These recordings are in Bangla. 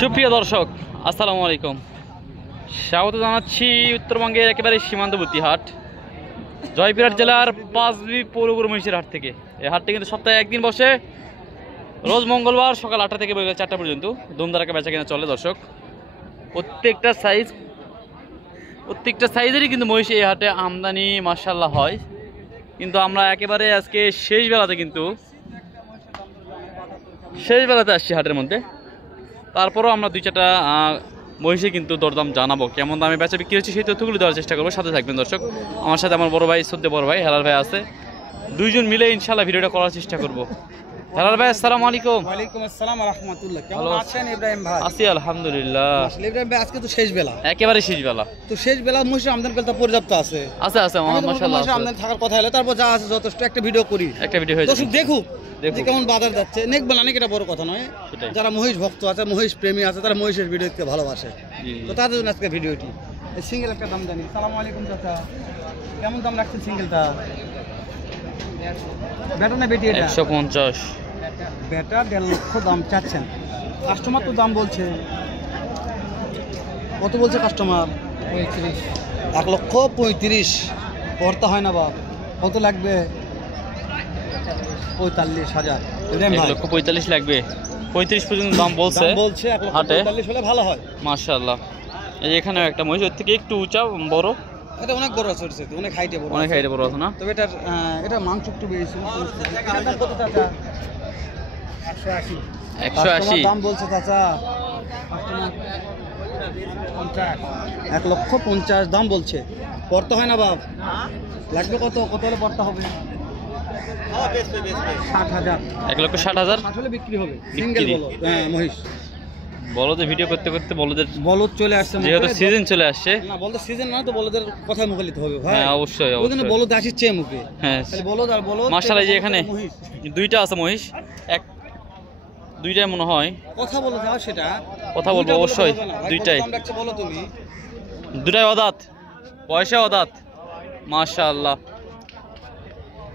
সুপ্রিয় দর্শক আসসালামু আলাইকুম, স্বাগত জানাচ্ছি উত্তরবঙ্গের একেবারে সীমান্তবর্তী হাট জয়পুরহাট জেলার পাঁচবি পৌরগুরু মহিষের হাট থেকে। এই হাটটি কিন্তু সপ্তাহে একদিন বসে, রোজ মঙ্গলবার সকাল 8টা থেকে বিকেল 4টা পর্যন্ত ধুমধারাকে বেচা কেনা চলে। দর্শক প্রত্যেকটা সাইজেরই কিন্তু মহিষ এই হাটে আমদানি মাশাআল্লাহ হয়। কিন্তু আমরা একেবারে আজকে শেষ বেলাতে আসছি হাটের মধ্যে। তারপরও আমরা দুই চারটা মহিষে কিন্তু দরদাম জানাবো, কেমন দামে বেচা বিক্রি হচ্ছে সেই তথ্যগুলো দেওয়ার চেষ্টা করবো। সাথে থাকবেন দর্শক, আমার সাথে আমার বড় ভাই বড় ভাই হেলাল ভাই আছে। দুইজন মিলে ইনশাআল্লাহ ভিডিওটা করার চেষ্টা করবো। হেলাল ভাই আসসালামু আলাইকুম। ওয়ালাইকুম আসসালাম ওয়া রাহমাতুল্লাহ। কেমন আছেন ইব্রাহিম ভাই? আছি আলহামদুলিল্লাহ। আসলে ইব্রাহিম ভাই আজকে তো শেষ বেলা, একেবারে শেষ বেলা। তো শেষ বেলা মহিষের আমদানি করতে পর্যাপ্ত আছে। মাশাআল্লাহ আমদানি থাকার কথা হলে তারপর যা আছে যথেষ্ট একটা ভিডিও করি, একটা ভিডিও হয়ে দর্শক দেখুক যে কেমন বাজার যাচ্ছে। নেক বেলা নাকি, এটা বড় কথা নয়। যারা মহিষ ভক্ত আছে, মহিষ প্রেমী আছে, তারা মহিষের ভিডিও দেখতে ভালোবাসে, তো তাদের জন্য আজকে ভিডিওটি। এই সিঙ্গেল একটা দাম জানি। আসসালামু আলাইকুম চাচা, কেমন দাম রাখছেন সিঙ্গেলটা? বেটা না বেটি? এটা 150। বেটা 1.5 লক্ষ দাম চাচ্ছেন। কাস্টমার তো দাম বলছে, কত বলছে কাস্টমার? 35। 1,35,000 পড়তে হয় না বাপ? কত লাগবে? 45,000। 1,45,000 লাগবে, 35 পর্যন্ত দাম বলছে হাটে। 1,45,000 হলে ভালো হয় মাশাআল্লাহ। এই এখানেও একটা মহিষ, ওর থেকে একটু উঁচা বড়। এটা অনেক বড় আছে, অনেক হাইটে বড়, আছে না? তবে এটা মাংস একটু বেশি। এটার দাম কত চাচা? 180 দাম বলছে চাচা। 1,50,000 দাম বলছে। পড়তে হয় না বাপ? লাগবে কত? কত হলে পড়তে হবে? 60,000। 1,60,000 হলে বিক্রি হবে। সিঙ্গেল বলো। হ্যাঁ মহিষ। বলদের ভিডিও করতে করতে বলদ চলে আসছে, যেহেতু সিজন চলে আসছে। না বলদের সিজন না তো বলদের কথা মুখে নিতে হবে ভাই। হ্যাঁ অবশ্যই ওখানে বলদ আসছে মুখে। হ্যাঁ তাহলে বলদ আর বলদ। মাশাআল্লাহ, যে এখানে দুইটা আছে মহিষ, দুইটাই মনে হয় কথা বলে যাও, সেটা কথা বলবো অবশ্যই। দুইটাই বলো তুমি। দুটাই অদাঁত, পয়সা অদাঁত। মাশাআল্লাহ।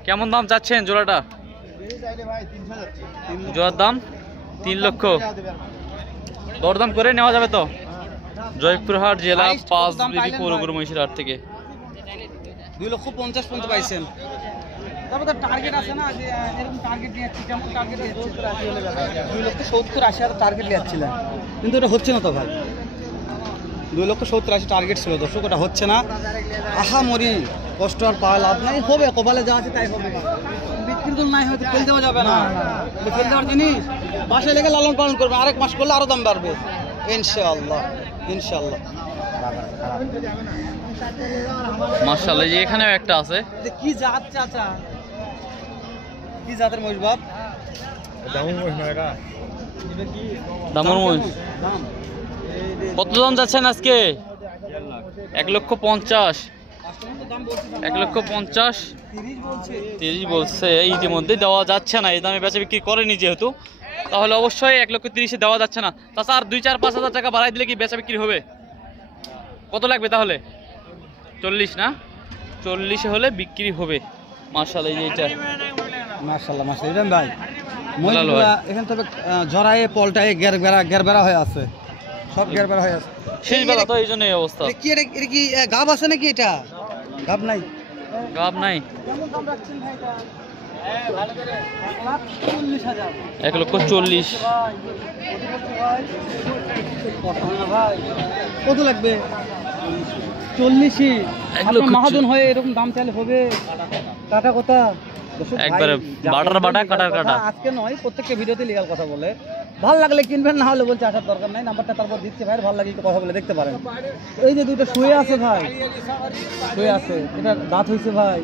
কেমন দাম চাচ্ছেন জোড়াটা? জোড়ার দাম 3 লক্ষ। দরদাম করে নেওয়া যাবে তো? জয়পুরহাট জেলা পাঁচবিবি পৌরগুরু মহিষের হাট থেকে 2,50,000 পর্যন্ত পাইছেন। তারপর তার টার্গেট আছে না, যে এরকম টার্গেট নিয়ে যাচ্ছি। কেমন টার্গেট? 2,70,000-80,000 টার্গেট নিয়েছিলেন, কিন্তু এটা হচ্ছে না তো ভাই। 2,70,000-80,000 টার্গেট ছিল দর্শক, ওটা হচ্ছে না। আহামরি কষ্ট আর পাওয়া লাভ নাই, হবে কপালে যা আছে তাই হবে। বিক্রির জন্য নাই, হয়তো ফেল দেওয়া যাবে না। ফেল দেওয়ার জিনিস বাসায় লেগে লালন পালন করবে, আরেক মাস করলে আরো দাম বাড়বে ইনশাআল্লাহ। ইনশাআল্লাহ। মাশাআল্লাহ, যে এখানেও একটা আছে। কি জাত চাচা? কি জাতের মহিষ বাপ? দামুর মহিষ না এটা? দামুর মহিষ। কত দাম যাচ্ছেন আজকে? 1,50,000। 1,50,000 30 বলছে। ইতিমধ্যে দেওয়া যাচ্ছে না, এই দামে বেচা বিক্রি করেনি যেহেতু, তাহলে অবশ্যই 1,30,000 দেওয়া যাচ্ছে না। তাছাড়া আর 2-4-5,000 টাকা বাড়াই দিলে কি বেচা বিক্রি হবে? কত লাগবে তাহলে? 40 না? 40 হলে বিক্রি হবে। মাশাআল্লাহ, এই যে এটা মাশাআল্লাহ মাশাআল্লাহ ভাই। মহিষগুলা এখানে তবে জরায়ে পলটায়ে গেরবেরা হয়ে আছে, সব গেরবেরা হয়ে আছে। শেষ বেলা তো এই জন্যই অবস্থা। কি এটা কি গাব আছে নাকি? এটা গাব নাই। গাব নাই। কেমন দাম রাখছেন ভাই এটা? ভালো করে 1,40,000। 1,40,000 কত লাগবে? 40। আপনার মহাজন হয়ে এরকম দাম চাইলে হবে? টাটা কথা একবারে বাটা কাটার কাটা। আজকে নয়, প্রত্যেকটা ভিডিওতে লিগাল কথা বলে। ভালো লাগলে কিনবেন, না হলে বলছে আসার দরকার নাই। নাম্বারটা তারপর দিচ্ছে ভাই, ভালো লাগে একটু কথা বলে দেখতে পারেন। এই যে দুইটা শুয়ে আছে ভাই, শুয়ে আছে। এটা দাঁত হয়েছে ভাই,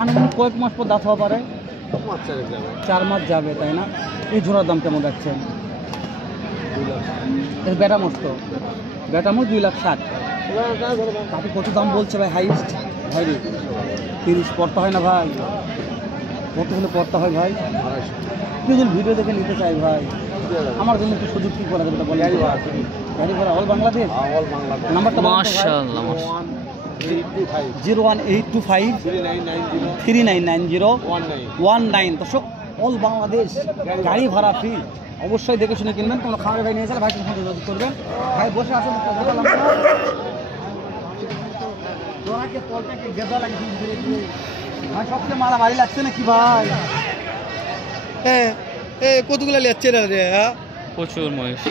আনুমানিক কয়েক মাস পর দাঁত হওয়া পারে? 4 মাস যাবে, তাই না? এই জোড়ার দাম কেমন রাখছেন? বেটা মোট 2,60,000। আপনি কত দাম বলছে ভাই? হাইস্ট ভাই রে 30 পড়তে হয় না ভাই? কত হলে পড়তে হয় ভাই? কেউ যদি ভিডিও দেখে নিতে চাই ভাই, আমার জন্য একটু সুযোগ কি করা যাবে? গাড়ি ভাড়া অল বাংলাদেশ। নাম্বারটা মাশাআল্লাহ। 01825 3990 19। দর্শক অল বাংলাদেশ গাড়ি ভাড়া ফ্রি। অবশ্যই দেখে শুনে কিনবেন। কোনো খামারে ভাই নিয়ে গেলে ভাইকে ফোন যোগাযোগ করবেন। ভাই বসে আসেন, ভাই সবচেয়ে মালা বাড়ি লাগছে নাকি ভাই? হ্যাঁ কতগুলো যাচ্ছে না রে? প্রচুর মহিষ।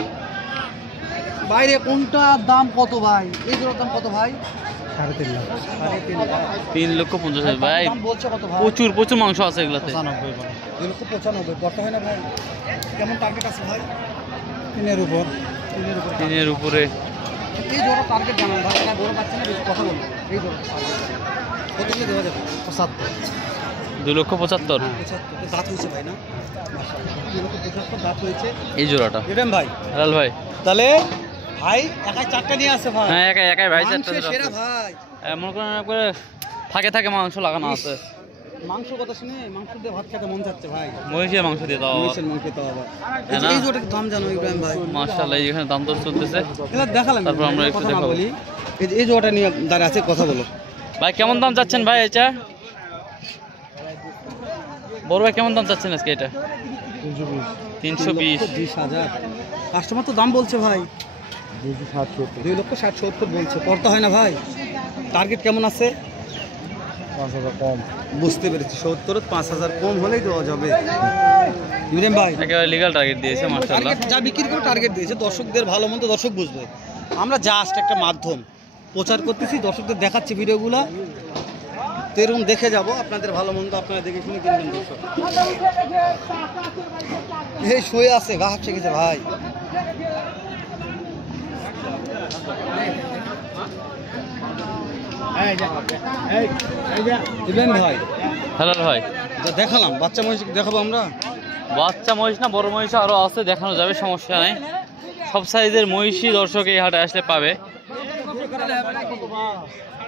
বাইরে কোনটার দাম কত ভাই? এই জোড়ার দাম কত ভাই? 3.5 লাখ। 3,50,000 ভাই। দাম বলছে কত ভাই? প্রচুর মাংস আছে এগুলাতে। 2,95,000 কত হয় না ভাই? কেমন টার্গেট আছে ভাই? 3-এর উপর। 3-এর উপরে। এই জোড়া টার্গেট জানান ভাই, এটা বড় পাচ্ছে না, বেশি কথা বলুন। এই জোড়া কত দিয়ে দেওয়া যাবে? 75। 2,75,000 দাঁত হয়েছে ভাই না? 2,75,000 দাঁত হয়েছে এই জোড়াটা। এরকম ভাই? হালাল ভাই। তাহলে ভাই একাই 4টা নিয়ে আসে ভাই। হ্যাঁ একাই ভাই 4টা মাংসের সেরা ভাই। মনে করেন একবারে থাকে মাংস লাগানো আছে। মাংস কথা শুনে মাংস দিয়ে ভাত খেতে মন যাচ্ছে ভাই। মহিষের মাংস দিয়ে দাও। মহিষের মাংস তো আবার না। এই জোটার দাম জানো ইব্রাহিম ভাই? মাশাআল্লাহ এখানে দাম দর চলতেছে। এলা দেখালাম, তারপর আমরা একটু কথা না দেখাবো। বলি। এই জোটা নিয়ে দাঁড়া আছে, কথা বলো ভাই। কেমন দাম চাচ্ছেন ভাই এটা? বড় ভাই কেমন দাম চাচ্ছেন আজকে এটা? 320,000। কাস্টমার তো দাম বলছে ভাই 2,60,70 বলছে। করতে হয় না ভাই? টার্গেট কেমন আছে? 5,000 কম। বুঝতে পেরেছি, 70 5,000 কম হলেই দেওয়া যাবে ইব্রাহিম ভাই। একেবারে লিগ্যাল টার্গেট দিয়েছে মাশাআল্লাহ। যা বিক্রি করে টার্গেট দিয়েছে, দর্শকদের ভালো মন্দ দর্শক বুঝবে। আমরা জাস্ট একটা মাধ্যম প্রচার করতেছি, দর্শকদের দেখাচ্ছি ভিডিওগুলো, তো এরকম দেখে যাব। আপনাদের ভালো মন্দ আপনারা দেখে শুনে কিনবেন দর্শক। এই শুয়ে আছে, গা হাঁপসে গেছে ভাই। ইব্রাহিম ভাই হালাল ভাই। যা দেখালাম, বাচ্চা মহিষ দেখাবো আমরা। বাচ্চা মহিষ না বড় মহিষ আরো আছে, দেখানো যাবে, সমস্যা নাই। সব সাইজের মহিষই দর্শক এই হাটে আসলে পাবে।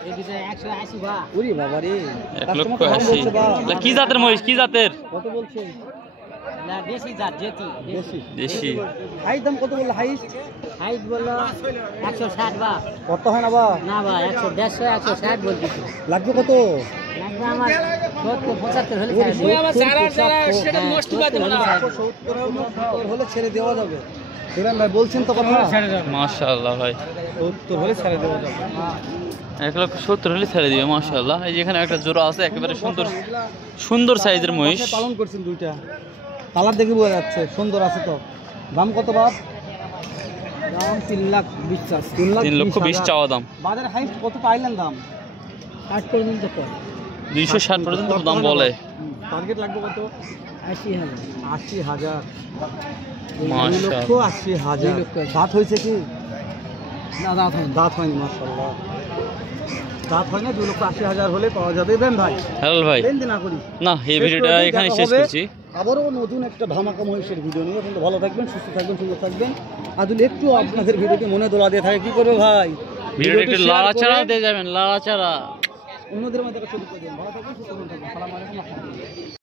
1,80,000 কি জাতের মহিষ? কি জাতের? কত বলছে? দেশি। হাইট দাম কত বললো? হাইট বললো 160 বা। কত হয় না বা? না বা 150 160 বলতেছি। লাগবে কত? লাগবে আমার 70 75 হলে ওরে, ছাড়বে। আমার সেটা নষ্ট করে দেব না। 70 হলে ছেড়ে দেওয়া যাবে। ইব্রাহিম ভাই বলছেন তো কথা? মাশাআল্লাহ ভাই। 70 হলে ছেড়ে দেওয়া যাবে। 1,70,000 হলে ছেড়ে দিবে মাশাআল্লাহ। এই যেখানে একটা জোড়া আছে, একেবারে সুন্দর সাইজের মহিষ। পালন করছেন দুইটা, কালার দেখে বোঝা যাচ্ছে সুন্দর আছে। তো দাম কত বাপ? দাম 3,20,000। 3,20,000 চাওয়া দাম। বাজারে হাইস্ট কত পাইলেন দাম? 60 পর্যন্ত পড়ে। 260 পর্যন্ত দাম বলে। টার্গেট লাগবে কত? 80,000। 80,000। মাশাআল্লাহ। 2,80,000। দাঁত হয়েছে কি? না দাঁত হয়নি। দাঁত হয়নি মাশাআল্লাহ। দাঁত হয় না, 2,80,000 হলে পাওয়া যাবে। ইব্রাহিম ভাই হালাল ভাই। লেনদেন না করি না, এই ভিডিওটা এখানে শেষ করছি। আবারও নতুন একটা ধামাকা মহিষের ভিডিও নিয়ে। কিন্তু ভালো থাকবেন, সুস্থ থাকবেন, সুন্দর থাকবেন। আর যদি একটু আপনাদের ভিডিওটি মনে দোলা দিয়ে থাকে, কি করবে ভাই? ভিডিওটা একটু share লাড়াচাড়া করে দিয়ে যাবেন, লাড়াচাড়া। অন্যদের মধ্যে শুরু করে দিন। ভালো থাকবেন, সুস্থ থাকবেন। আসসালামু আলাইকুম।